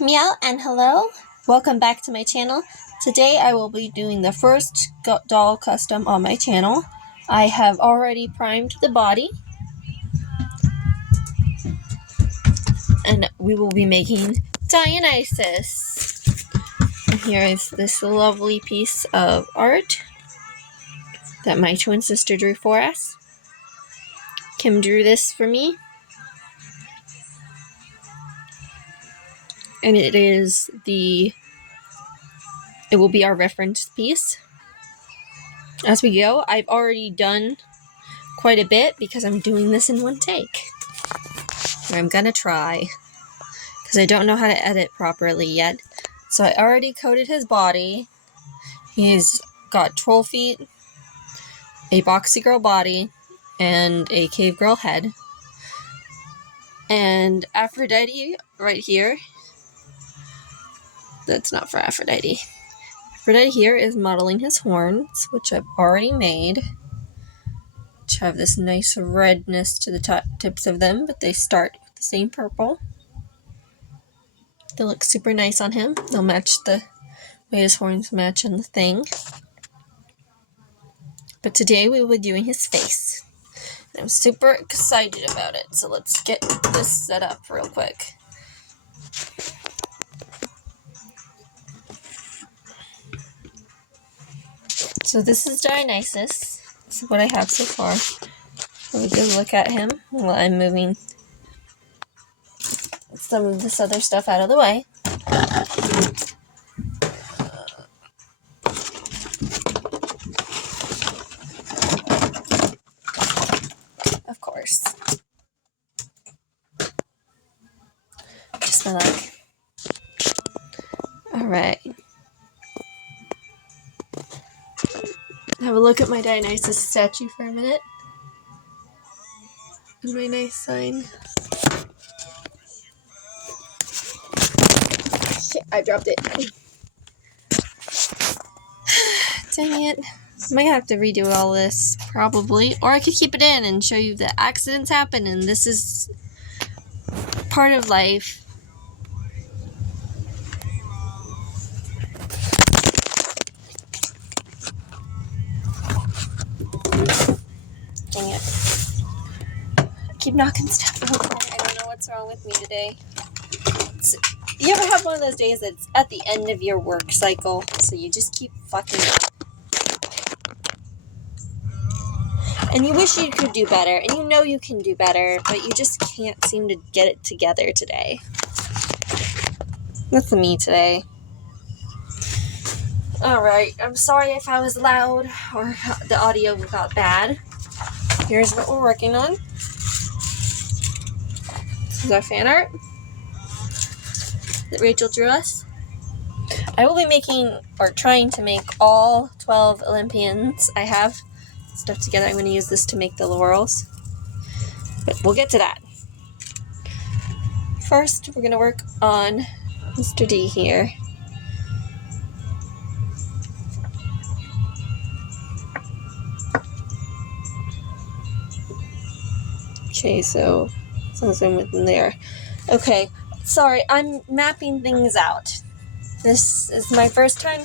Meow and hello, welcome back to my channel. Today I will be doing the first doll custom on my channel. I have already primed the body and we will be making Dionysus. And here is this lovely piece of art that my twin sister drew for us. Kim drew this for me. And it will be our reference piece. As we go, I've already done quite a bit because I'm doing this in one take. I'm gonna try because I don't know how to edit properly yet. So I already coated his body. He's got troll feet, a boxy girl body, and a cave girl head. And Aphrodite right here. That's not for Aphrodite. Aphrodite here is modeling his horns, which I've already made. Which have this nice redness to the tips of them, but they start with the same purple. They look super nice on him. They'll match the way his horns match on the thing. But today we will be doing his face. And I'm super excited about it. So let's get this set up real quick. So this is Dionysus. This is what I have so far. Have a good look at him while I'm moving some of this other stuff out of the way. Of course. Just my luck. Alright. Have a look at my Dionysus statue for a minute. And my nice sign. Shit, I dropped it. Dang it. I might have to redo all this, probably. Or I could keep it in and show you that accidents happen and this is part of life. Dang it. I keep knocking stuff over. I don't know what's wrong with me today. You ever have one of those days that's at the end of your work cycle, so you just keep fucking up? And you wish you could do better, and you know you can do better, but you just can't seem to get it together today. That's me today. Alright, I'm sorry if I was loud or the audio got bad. Here's what we're working on. This is our fan art that Rachel drew us. I will be making, or trying to make, all 12 Olympians I have stuff together. I'm going to use this to make the laurels, but we'll get to that. First, we're going to work on Mr. D here. Okay, so I'm within there. Okay, sorry, I'm mapping things out. This is my first time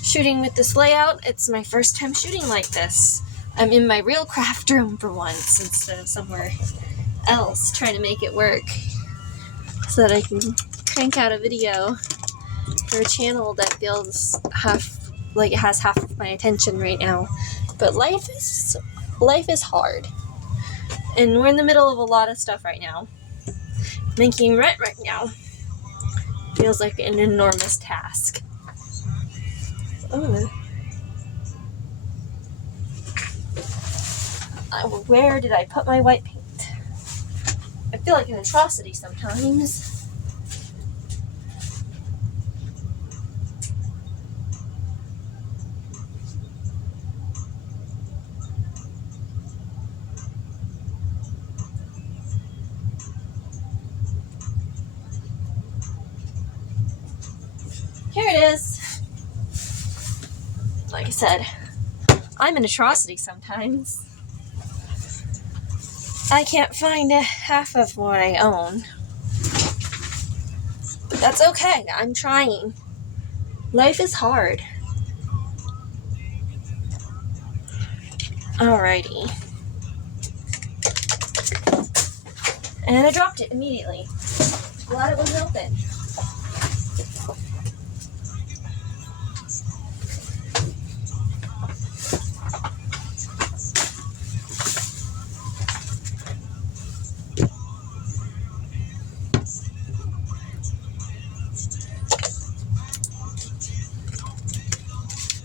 shooting with this layout. It's my first time shooting like this. I'm in my real craft room for once instead of somewhere else trying to make it work so that I can crank out a video for a channel that feels like it has half of my attention right now. But life is hard. And we're in the middle of a lot of stuff right now. Making rent right now feels like an enormous task. Oh. Where did I put my white paint? I feel like an atrocity sometimes. Here it is. Like I said, I'm an atrocity sometimes. I can't find half of what I own. That's okay. I'm trying. Life is hard. Alrighty. And I dropped it immediately. Glad it was open.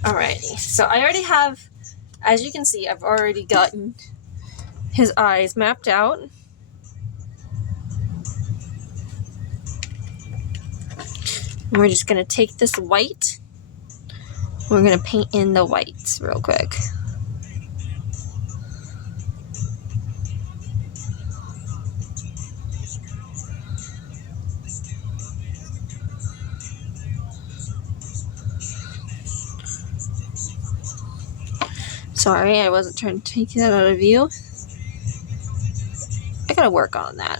Alrighty, so I already have, as you can see, I've already gotten his eyes mapped out. And we're just gonna take this white, we're gonna paint in the whites real quick. Sorry, I wasn't trying to take that out of view. I gotta work on that.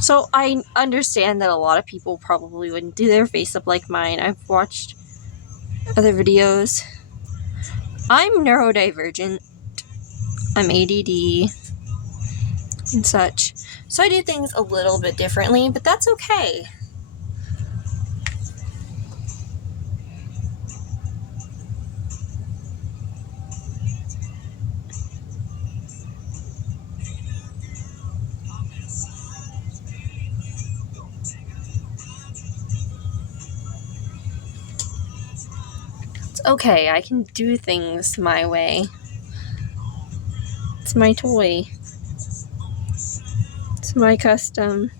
So I understand that a lot of people probably wouldn't do their face up like mine. I've watched other videos. I'm neurodivergent. I'm ADD and such. So I do things a little bit differently, but that's okay. It's okay, I can do things my way. It's my toy. It's my custom.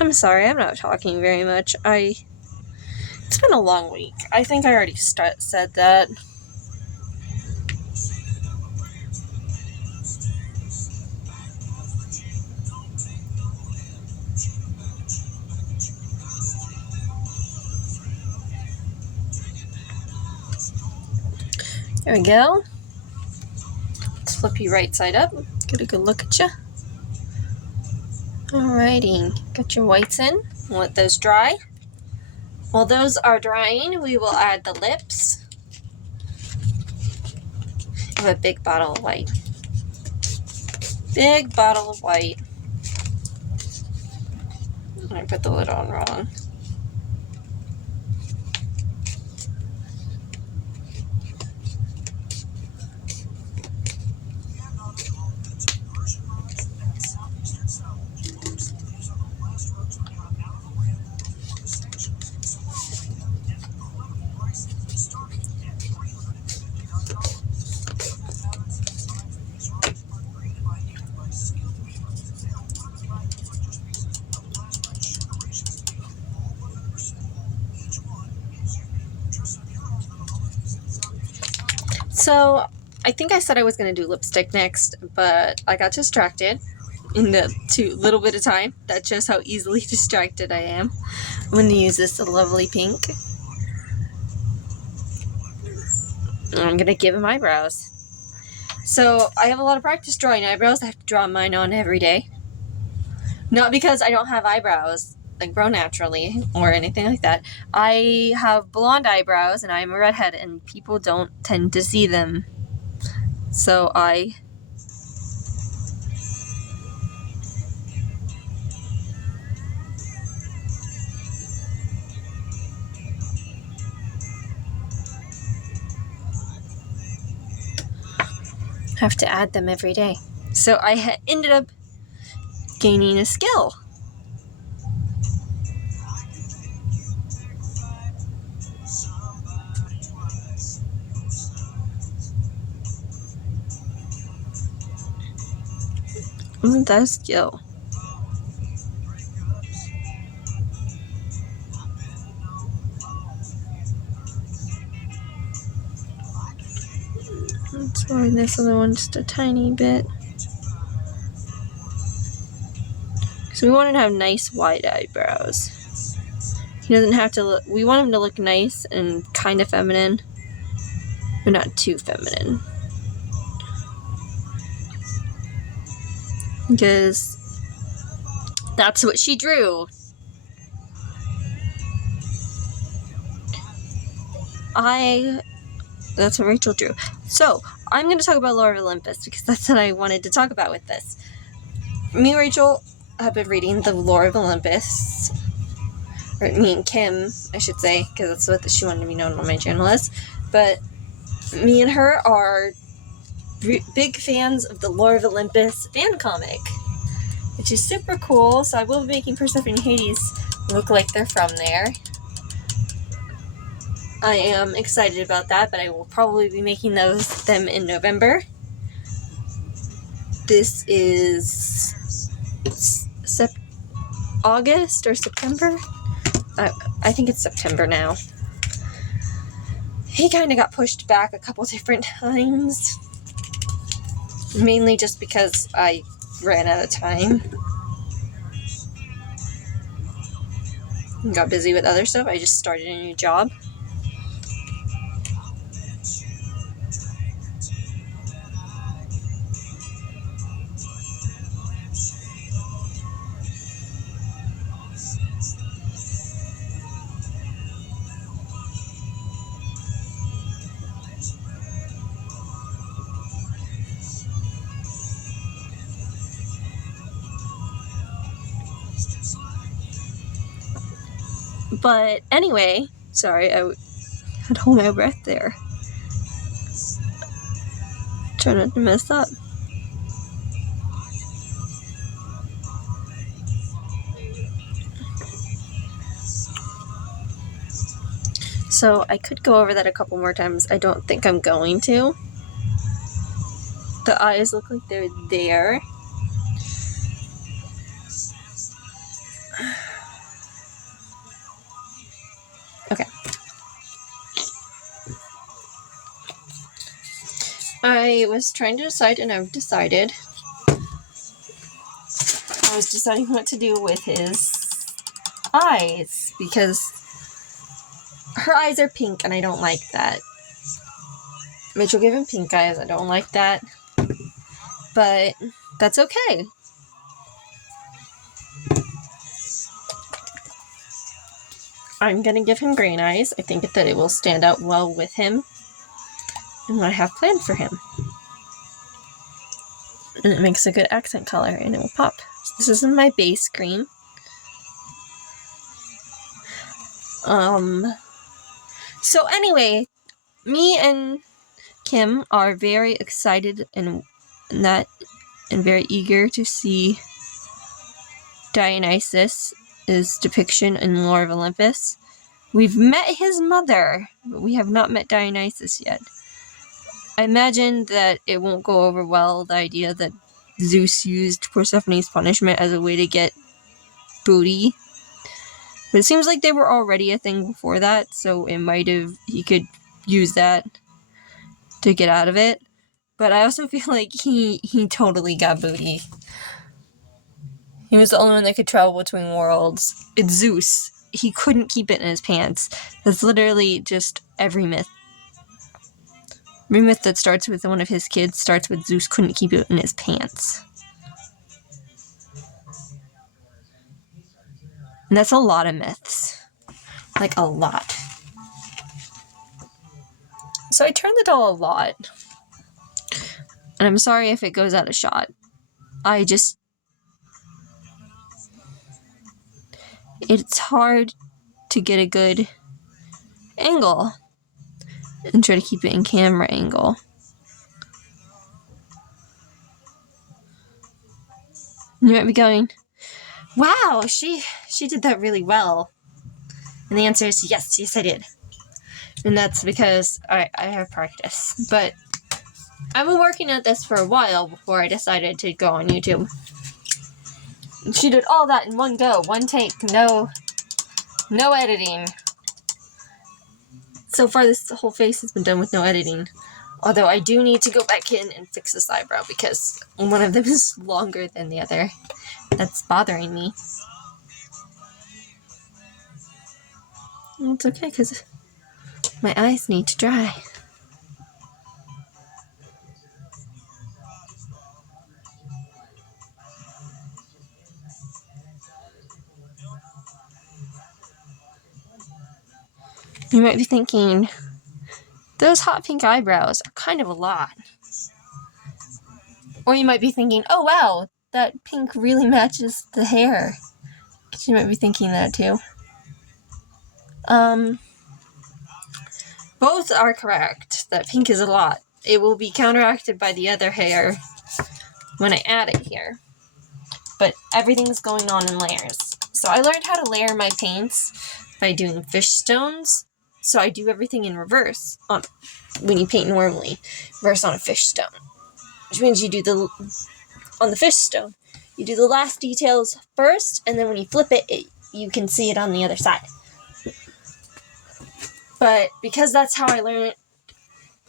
I'm sorry, I'm not talking very much. It's been a long week. I think I already said that. There we go. Let's flip you right side up. Get a good look at you. Alrighty, got your whites in. Let those dry. While those are drying, we will add the lips. I have a big bottle of white. Big bottle of white. I put the lid on wrong. So, I think I said I was going to do lipstick next, but I got distracted in the little bit of time. That shows how easily distracted I am. I'm going to use this lovely pink. And I'm going to give him eyebrows. So, I have a lot of practice drawing eyebrows. I have to draw mine on every day. Not because I don't have eyebrows, like grow naturally, or anything like that. I have blonde eyebrows, and I'm a redhead, and people don't tend to see them. So I have to add them every day. So I ended up gaining a skill. Isn't that a skill? Let's widen this other one just a tiny bit. So we want him to have nice wide eyebrows. He doesn't have to look, we want him to look nice and kind of feminine, but not too feminine. Because that's what she drew. That's what Rachel drew. So, I'm going to talk about Lore of Olympus because that's what I wanted to talk about with this. Me and Rachel have been reading the Lore of Olympus. Or me and Kim, I should say, because that's what she wanted to be known on my channel as. But me and her are big fans of the Lore of Olympus fan comic, which is super cool. So I will be making Persephone and Hades look like they're from there. I am excited about that, but I will probably be making them in November. This is August or September? I think it's September now. He kind of got pushed back a couple different times. Mainly just because I ran out of time. And got busy with other stuff. I just started a new job. But anyway, sorry, I had to hold my breath there. Try not to mess up. So I could go over that a couple more times. I don't think I'm going to. The eyes look like they're there. Okay. I was trying to decide, and I've decided. I was deciding what to do with his eyes, because her eyes are pink, and I don't like that. Mitchell gave him pink eyes. I don't like that. But that's okay. I'm going to give him green eyes. I think that it will stand out well with him and what I have planned for him. And it makes a good accent color, and it will pop. So this is my base green. So anyway, me and Kim are very excited and very eager to see Dionysus' depiction in Lore of Olympus. We've met his mother, but we have not met Dionysus yet. I imagine that it won't go over well, the idea that Zeus used Persephone's punishment as a way to get booty. But it seems like they were already a thing before that, so he could use that to get out of it. But I also feel like he totally got booty. He was the only one that could travel between worlds. It's Zeus. He couldn't keep it in his pants. That's literally just every myth. Every myth that starts with one of his kids starts with Zeus couldn't keep it in his pants. And that's a lot of myths. Like, a lot. So I turned the doll a lot. And I'm sorry if it goes out of shot. It's hard to get a good angle and try to keep it in camera angle. You might be going, wow, she did that really well. And the answer is yes, I did. And that's because I have practice. But I've been working at this for a while before I decided to go on YouTube. And she did all that in one go, one take, no editing. So far, this whole face has been done with no editing. Although I do need to go back in and fix this eyebrow because one of them is longer than the other. That's bothering me. It's okay because my eyes need to dry. You might be thinking, those hot pink eyebrows are kind of a lot. Or you might be thinking, oh wow, that pink really matches the hair. You might be thinking that too. Both are correct. That pink is a lot. It will be counteracted by the other hair when I add it here. But everything's going on in layers. So I learned how to layer my paints by doing fish stones. So I do everything in reverse when you paint normally. Reverse on a fish stone. Which means you do on the fish stone, you do the last details first, and then when you flip it, you can see it on the other side. But because that's how I learned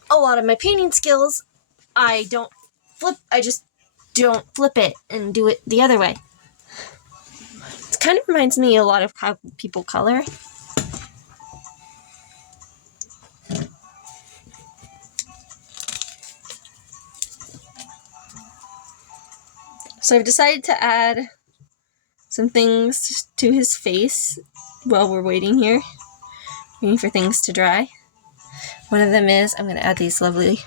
a lot of my painting skills, I just don't flip it and do it the other way. It kind of reminds me a lot of how people color. So I've decided to add some things to his face while we're waiting here, waiting for things to dry. One of them is I'm going to add these lovely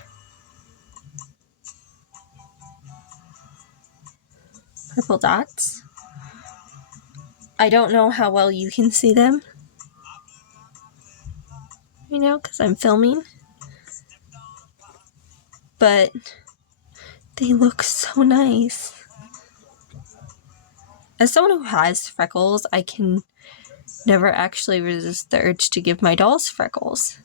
purple dots. I don't know how well you can see them right now because I'm filming, but they look so nice. As someone who has freckles, I can never actually resist the urge to give my dolls freckles.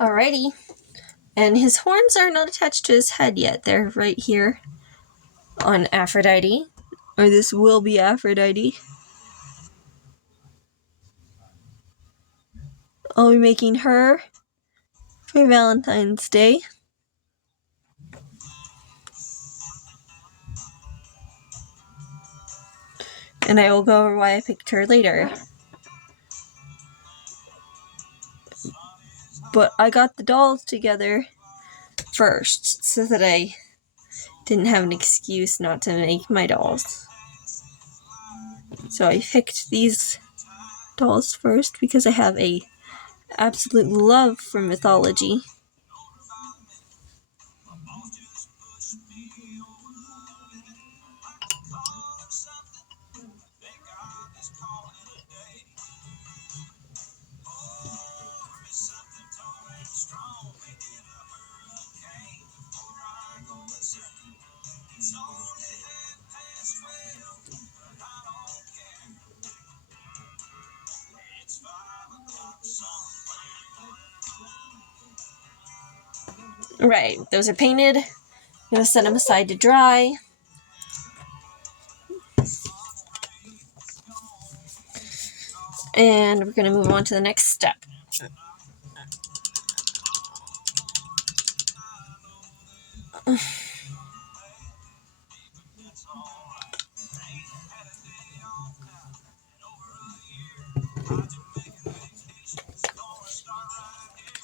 Alrighty. And his horns are not attached to his head yet. They're right here on Aphrodite. Or this will be Aphrodite. I'll be making her for Valentine's Day. And I will go over why I picked her later. But I got the dolls together first so that I didn't have an excuse not to make my dolls. So I picked these dolls first because I have a absolute love for mythology. Right, those are painted. I'm going to set them aside to dry. And we're going to move on to the next step.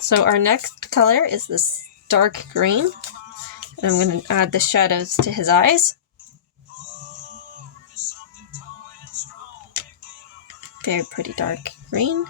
So our next color is this dark green. And I'm going to add the shadows to his eyes. Very pretty dark green.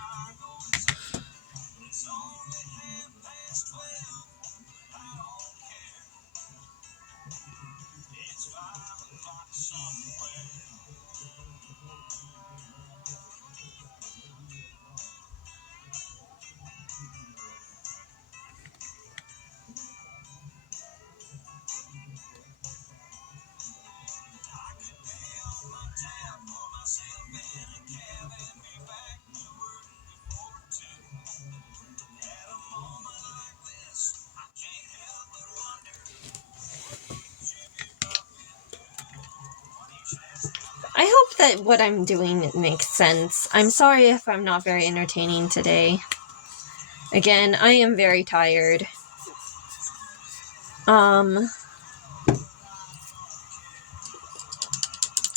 I hope that what I'm doing makes sense. I'm sorry if I'm not very entertaining today. Again, I am very tired.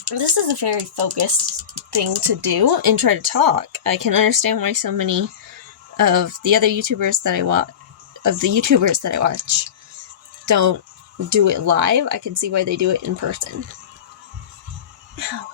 This is a very focused thing to do and try to talk. I can understand why so many of the other YouTubers that I watch, don't do it live. I can see why they do it in person. Ow.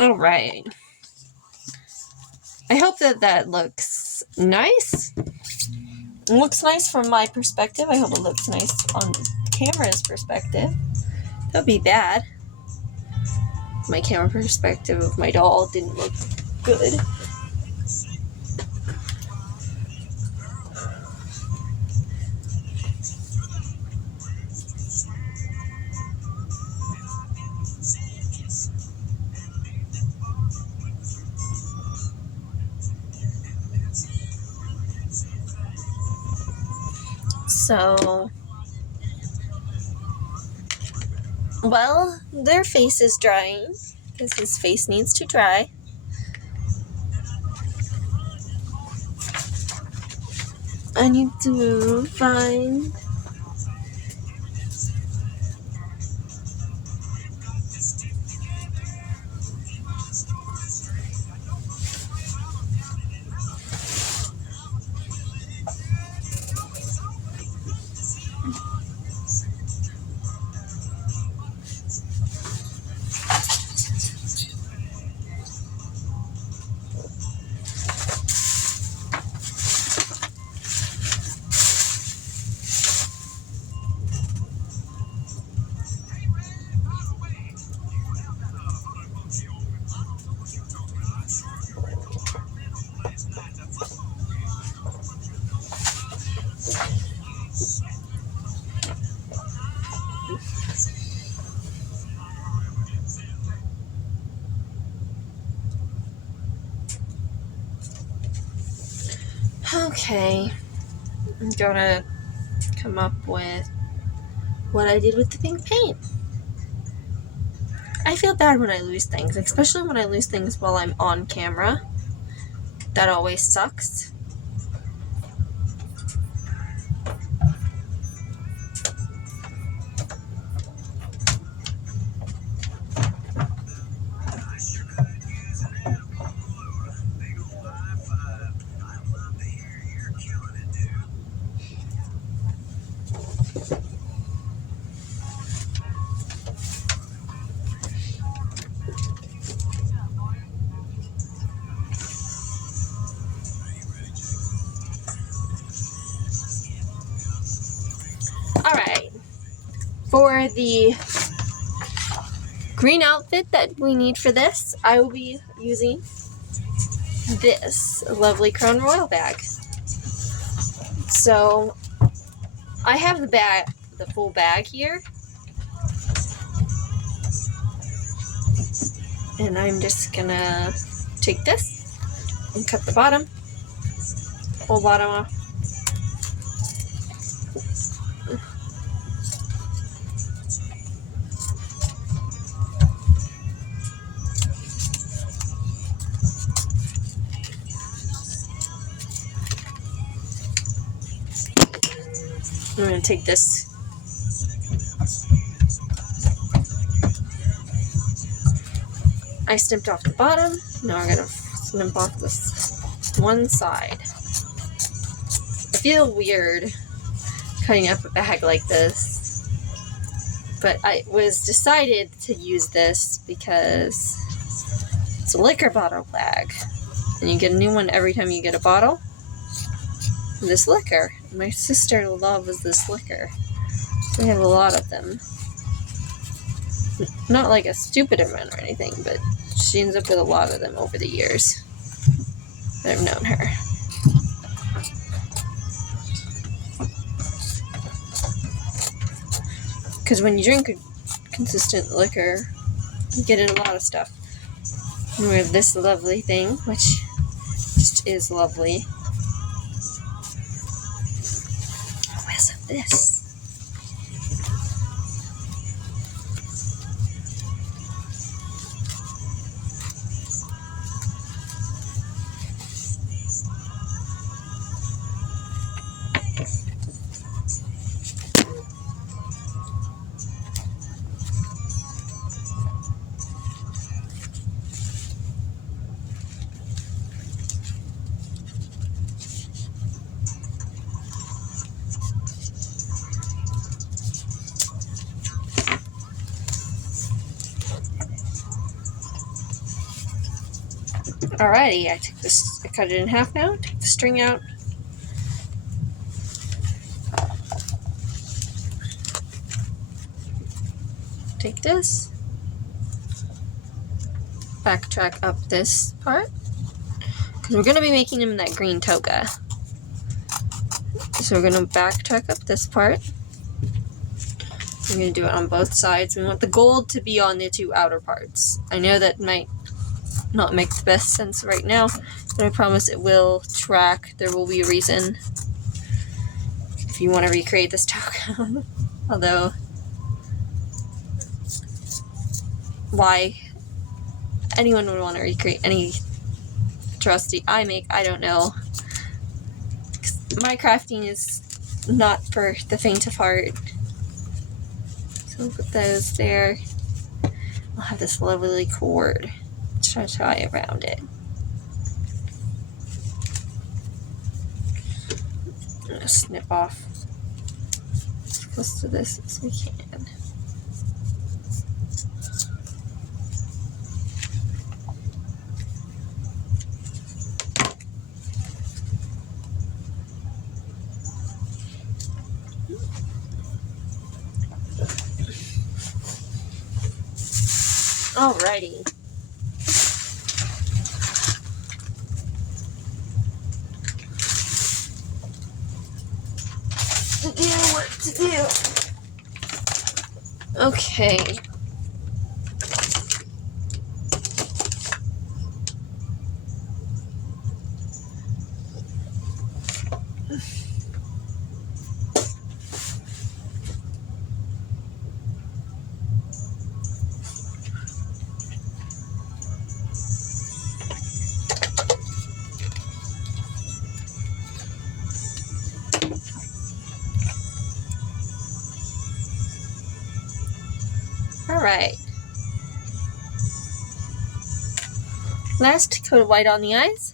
All right. I hope that looks nice. It looks nice from my perspective. I hope it looks nice on the camera's perspective. That would be bad. My camera perspective of my doll didn't look good. So, well, their face is drying because his face needs to dry. I need to find Okay, I'm gonna come up with what I did with the pink paint. I feel bad when I lose things, especially when I lose things while I'm on camera. That always sucks. For the green outfit that we need for this, I will be using this lovely Crown Royal bag. So I have the full bag here, and I'm just gonna take this and cut the whole bottom off. I'm gonna take this I snipped off the bottom. Now I'm gonna snip off this one side. I feel weird cutting up a bag like this, but I was decided to use this because it's a liquor bottle bag, and you get a new one every time you get a bottle. This liquor. My sister loves this liquor. We have a lot of them. Not like a stupid amount or anything, but she ends up with a lot of them over the years that I've known her. Because when you drink a consistent liquor, you get in a lot of stuff. And we have this lovely thing, which just is lovely. Where's this? Alrighty, I cut it in half now, take the string out. Take this, backtrack up this part, because we're going to be making him that green toga. So we're going to backtrack up this part. We're going to do it on both sides. We want the gold to be on the two outer parts. I know that might not make the best sense right now, but I promise it will track. There will be a reason if you want to recreate this toga. Although, why anyone would want to recreate any atrocity I make, I don't know. My crafting is not for the faint of heart. So we'll put those there. I'll have this lovely cord. Try to tie around it. I'm gonna snip off as close to this as we can. Alrighty. What to do? Okay. Alright. Last, coat of white on the eyes.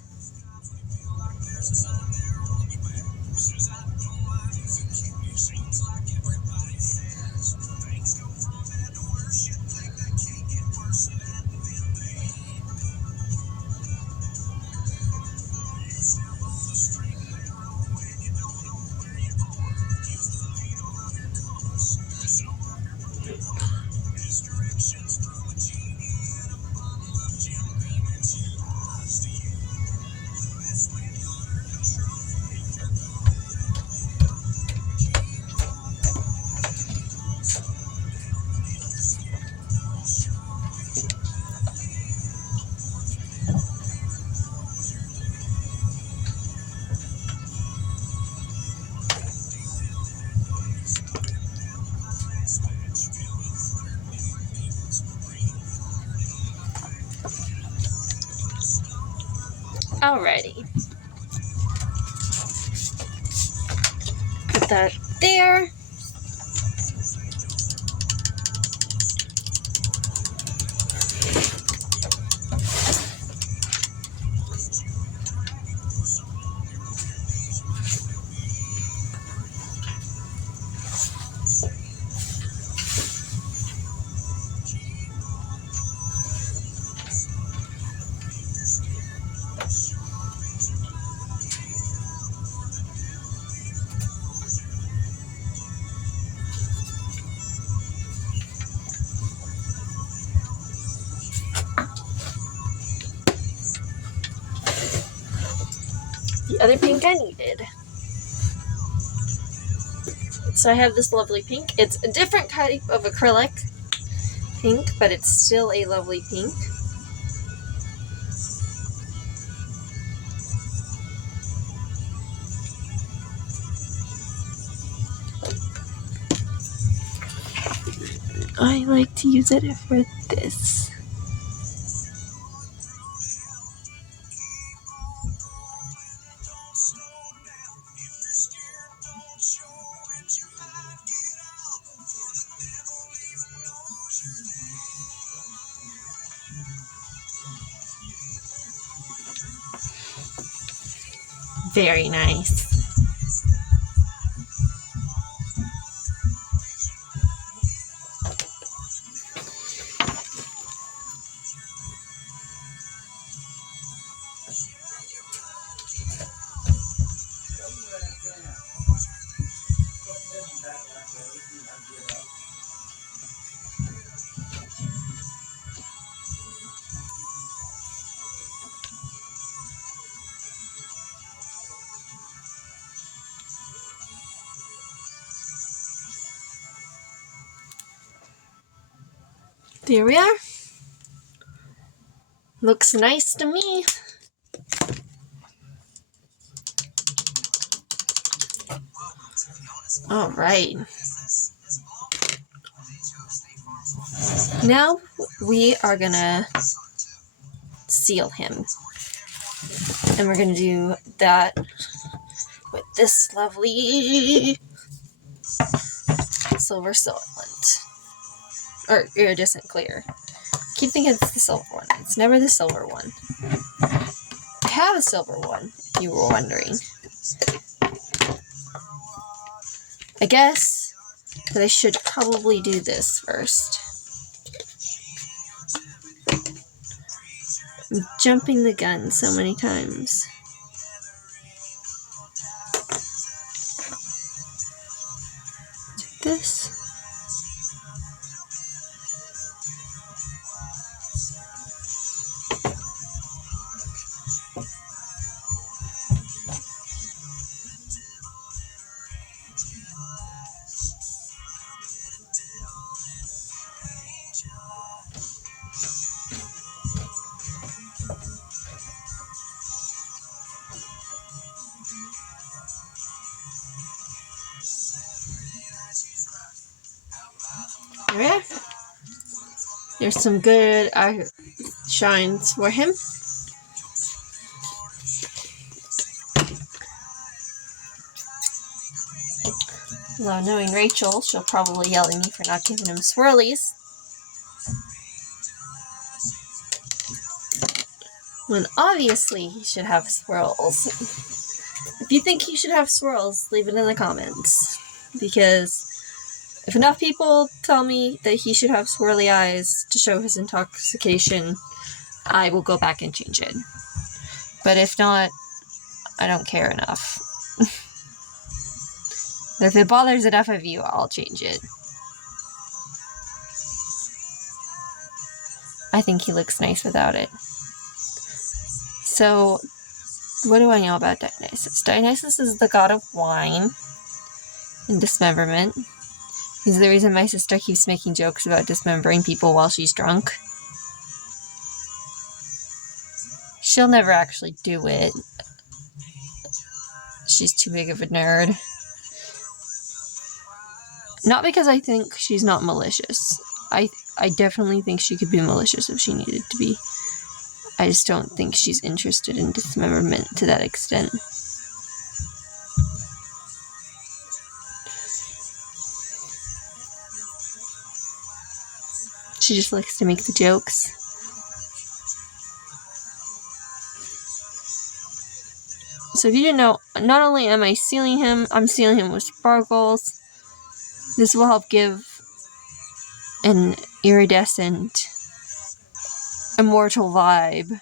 Alrighty. Put that there. The other pink I needed. So I have this lovely pink. It's a different type of acrylic pink, but it's still a lovely pink. I like to use it for this. Very nice. There we are. Looks nice to me. All right. Now we are gonna seal him. And we're gonna do that with this lovely silver filament. Or iridescent clear. Keep thinking it's the silver one. It's never the silver one. I have a silver one, if you were wondering. I guess that I should probably do this first. I'm jumping the gun so many times. This. Yeah. There's some good eye shines for him. Although knowing Rachel, she'll probably yell at me for not giving him swirlies. When obviously he should have swirls. If you think he should have swirls, leave it in the comments. Because if enough people tell me that he should have swirly eyes to show his intoxication, I will go back and change it. But if not, I don't care enough. If it bothers enough of you, I'll change it. I think he looks nice without it. So, what do I know about Dionysus? Dionysus is the god of wine and dismemberment. He's the reason my sister keeps making jokes about dismembering people while she's drunk. She'll never actually do it. She's too big of a nerd. Not because I think she's not malicious. I definitely think she could be malicious if she needed to be. I just don't think she's interested in dismemberment to that extent. She just likes to make the jokes. So if you didn't know, not only am I sealing him, I'm sealing him with sparkles. This will help give an iridescent, immortal vibe.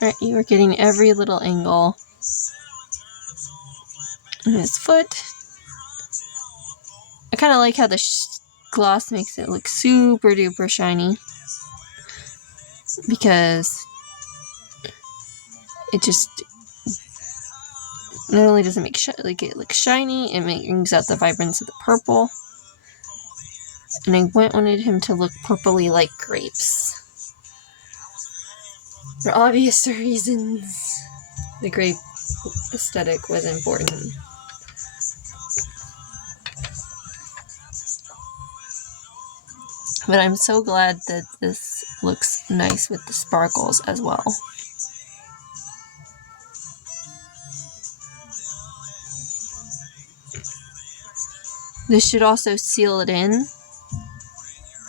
Alright, you are getting every little angle on his foot. I kind of like how the gloss makes it look super duper shiny, because it just not only does it make it look shiny, it brings out the vibrance of the purple. And I wanted him to look purpley like grapes. For obvious reasons, the grape aesthetic was important. But I'm so glad that this looks nice with the sparkles as well. This should also seal it in,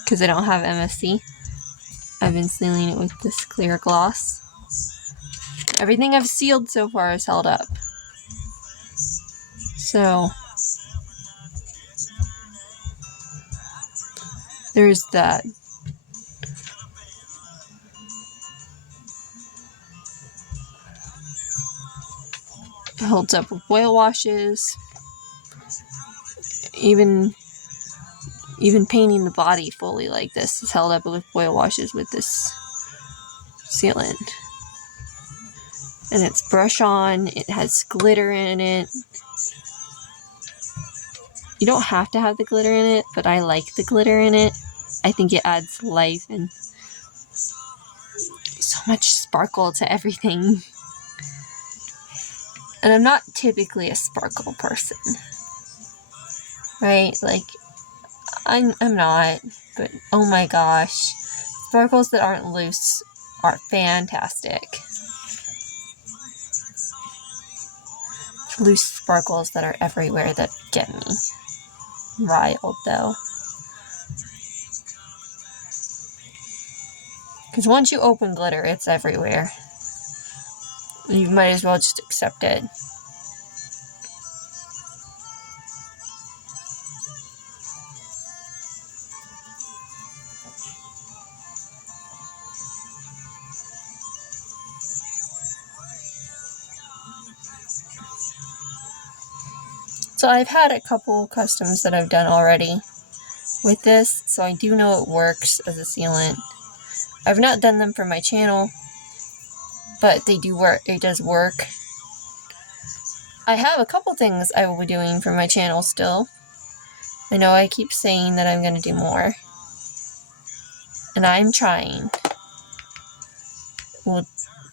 because I don't have MSC. I've been sealing it with this clear gloss. Everything I've sealed so far is held up. So there's that. It holds up with oil washes. Even painting the body fully like this is held up with oil washes with this sealant. And it's brush on, it has glitter in it. You don't have to have the glitter in it, but I like the glitter in it. I think it adds life and so much sparkle to everything. And I'm not typically a sparkle person, right? Like, I'm not, but oh my gosh, sparkles that aren't loose are fantastic. Loose sparkles that are everywhere that get me riled, though. Because once you open glitter, it's everywhere. You might as well just accept it. So I've had a couple customs that I've done already with this, so I do know it works as a sealant. I've not done them for my channel, but they do work. It does work. I have a couple things I will be doing for my channel still. I know I keep saying that I'm going to do more, and I'm trying. It'll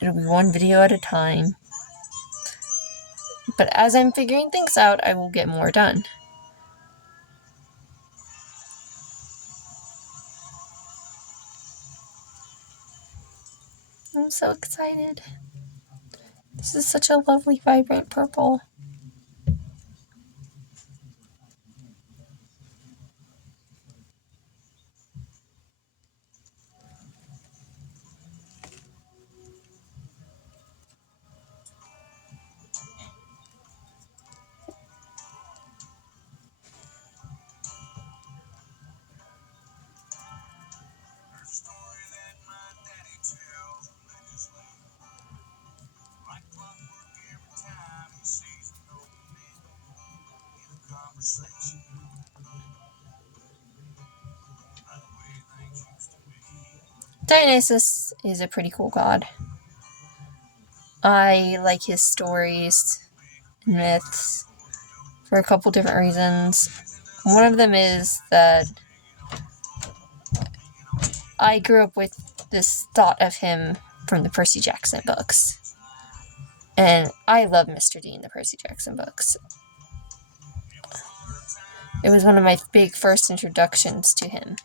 be one video at a time. But as I'm figuring things out, I will get more done. I'm so excited. This is such a lovely, vibrant purple. Dionysus is a pretty cool god. I like his stories and myths for a couple different reasons. One of them is that I grew up with this thought of him from the Percy Jackson books. And I love Mr. D in the Percy Jackson books. It was one of my big first introductions to him.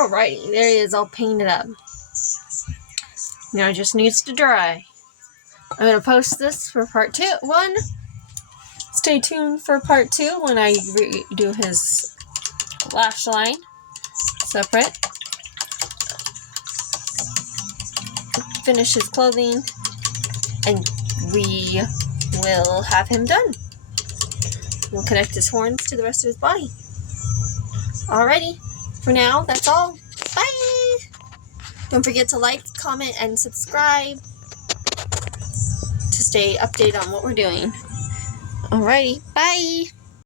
Alrighty, there he is all painted up. Now it just needs to dry. I'm going to post this for part 1. Stay tuned for part 2 when I do his lash line separate. Finish his clothing, and we will have him done. We'll connect his horns to the rest of his body. Alrighty, for now, that's all. Bye! Don't forget to like, comment, and subscribe to stay updated on what we're doing. Alrighty, bye!